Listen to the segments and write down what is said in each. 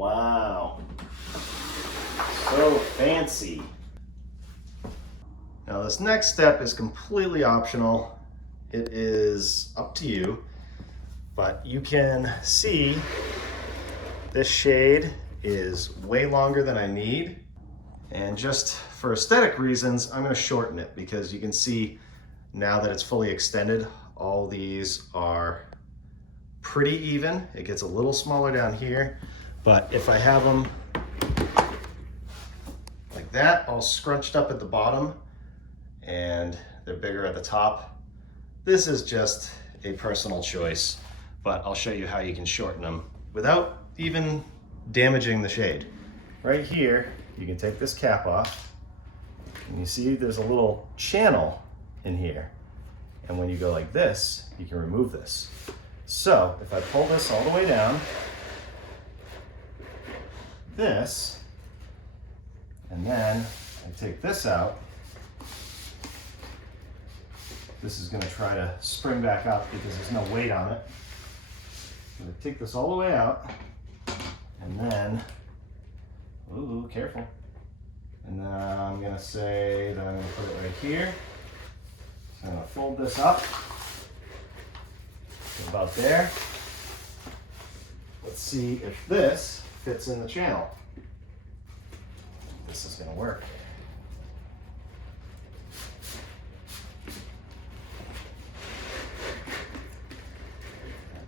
Wow. So fancy. Now this next step is completely optional. It is up to you, but you can see this shade is way longer than I need. And just for aesthetic reasons, I'm going to shorten it because you can see now that it's fully extended, all these are pretty even. It gets a little smaller down here, but if I have them like that, all scrunched up at the bottom and they're bigger at the top, this is just a personal choice, but I'll show you how you can shorten them without even damaging the shade. Right here, you can take this cap off, and you see there's a little channel in here. And when you go like this, you can remove this. So if I pull this all the way down, this, and then I take this out, this is going to try to spring back up because there's no weight on it. I'm going to take this all the way out, and then, ooh, careful. And then I'm going to say that I'm going to put it right here. So I'm going to fold this up to about there. Let's see if this fits in the channel. This is going to work.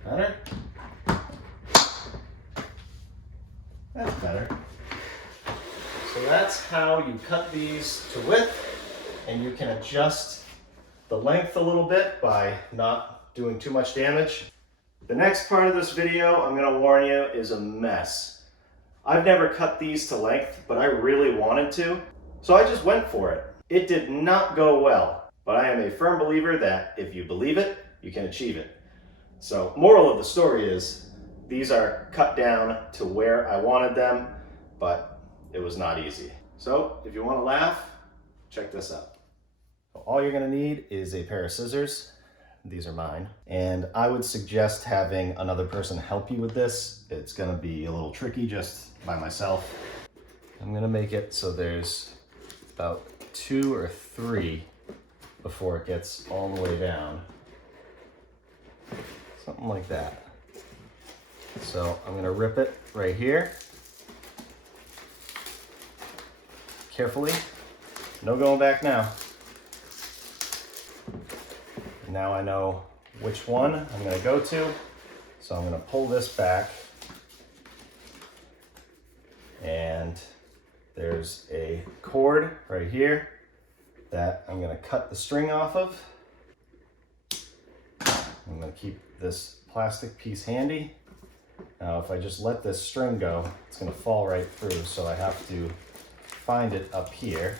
Better? That's better. So that's how you cut these to width, and you can adjust the length a little bit by not doing too much damage. The next part of this video, I'm going to warn you, is a mess. I've never cut these to length, but I really wanted to, so I just went for it. It did not go well, but I am a firm believer that if you believe it, you can achieve it. So moral of the story is, these are cut down to where I wanted them, but it was not easy. So if you want to laugh, check this out. All you're going to need is a pair of scissors. These are mine. And I would suggest having another person help you with this. It's going to be a little tricky just by myself. I'm going to make it so there's about 2 or 3 before it gets all the way down. Something like that. So I'm going to rip it right here. Carefully. No going back now. Now I know which one I'm going to go to. So I'm going to pull this back. And there's a cord right here that I'm going to cut the string off of. I'm going to keep this plastic piece handy. Now if I just let this string go, it's going to fall right through, so I have to find it up here.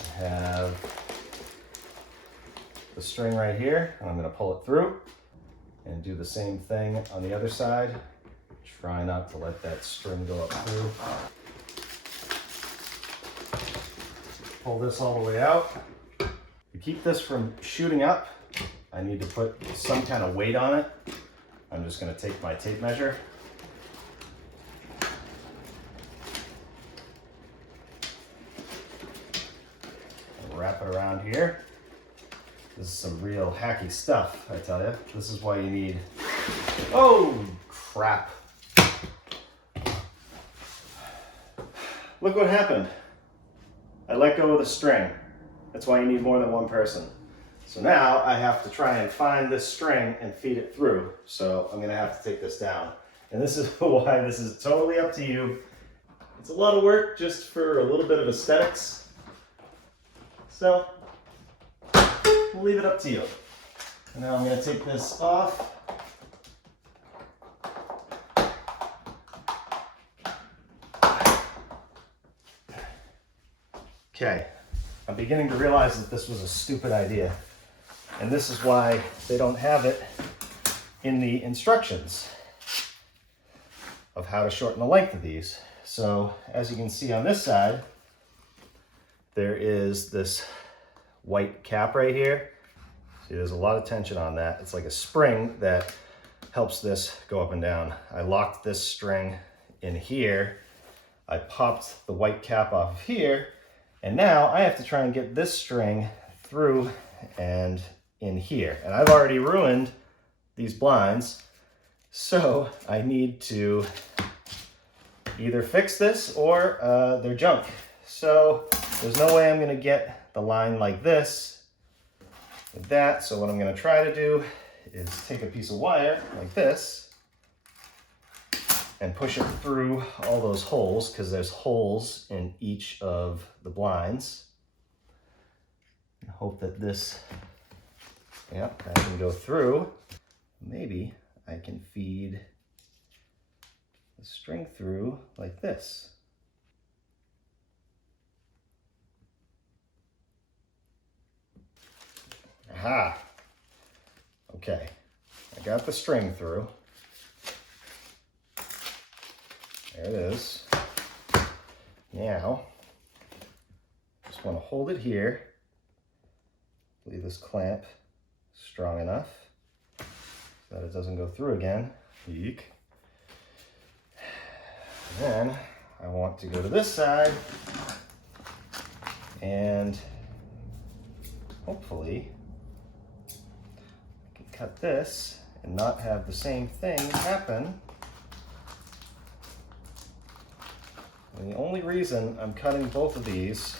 I have the string right here, and I'm going to pull it through and do the same thing on the other side. Try not to let that string go up through. Pull this all the way out. To keep this from shooting up, I need to put some kind of weight on it. I'm just going to take my tape measure. Wrap it around here. This is some real hacky stuff, I tell you. This is why you need... Oh, crap. Look what happened. I let go of the string. That's why you need more than one person. So now I have to try and find this string and feed it through. So I'm gonna have to take this down. And this is why this is totally up to you. It's a lot of work just for a little bit of aesthetics. So we'll leave it up to you. And now I'm gonna take this off. Okay. I'm beginning to realize that this was a stupid idea. And this is why they don't have it in the instructions of how to shorten the length of these. So as you can see on this side, there is this white cap right here. See, there's a lot of tension on that. It's like a spring that helps this go up and down. I locked this string in here. I popped the white cap off here, and now I have to try and get this string through and in here. And I've already ruined these blinds, so I need to either fix this or they're junk. So there's no way I'm gonna get the line like this with that. So what I'm gonna try to do is take a piece of wire like this and push it through all those holes, because there's holes in each of the blinds. And hope that this, yep, I can go through. Maybe I can feed the string through like this. Aha! Okay, I got the string through. There it is. Now, just want to hold it here. Leave this clamp strong enough so that it doesn't go through again. Eek. And then I want to go to this side and hopefully I can cut this and not have the same thing happen. And the only reason I'm cutting both of these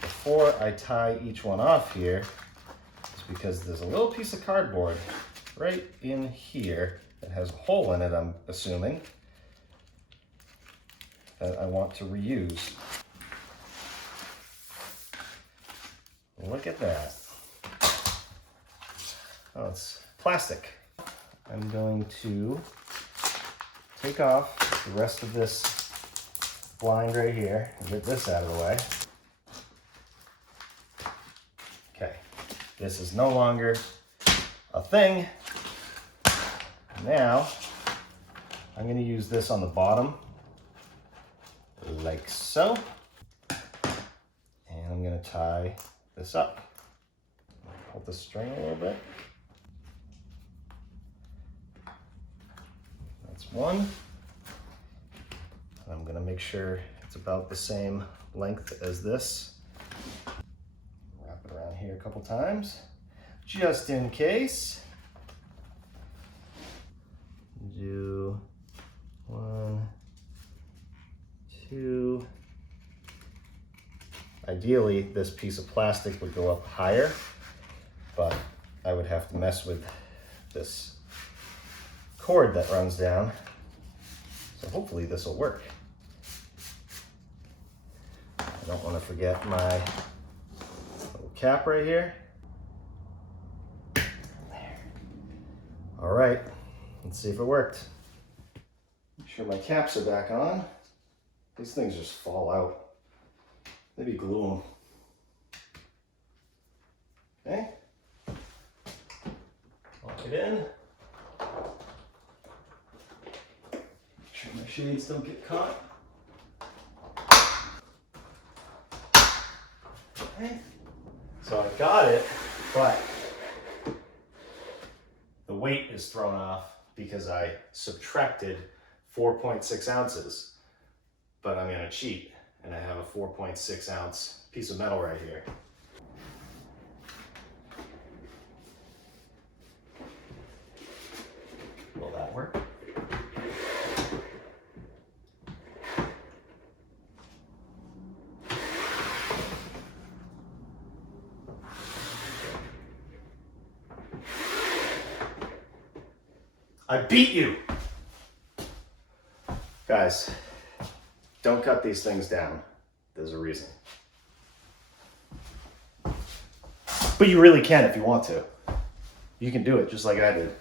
before I tie each one off here is because there's a little piece of cardboard right in here that has a hole in it, I'm assuming, that I want to reuse. Look at that. Oh, it's plastic. I'm going to take off the rest of this blind right here and get this out of the way. Okay, this is no longer a thing. Now, I'm going to use this on the bottom, like so. And I'm going to tie this up. Hold the string a little bit. That's one. I'm going to make sure it's about the same length as this. Wrap it around here a couple times, just in case. Do 1, 2. Ideally, this piece of plastic would go up higher, but I would have to mess with this cord that runs down. So hopefully this will work. I don't want to forget my little cap right here. There. All right, let's see if it worked. Make sure my caps are back on. These things just fall out. Maybe glue them. Okay. Lock it in. Make sure my shades don't get caught. Okay. So I got it, but the weight is thrown off because I subtracted 4.6 ounces. But I'm going to cheat, and I have a 4.6 ounce piece of metal right here. Will that work? I beat you! Guys, don't cut these things down. There's a reason. But you really can if you want to. You can do it just like I did.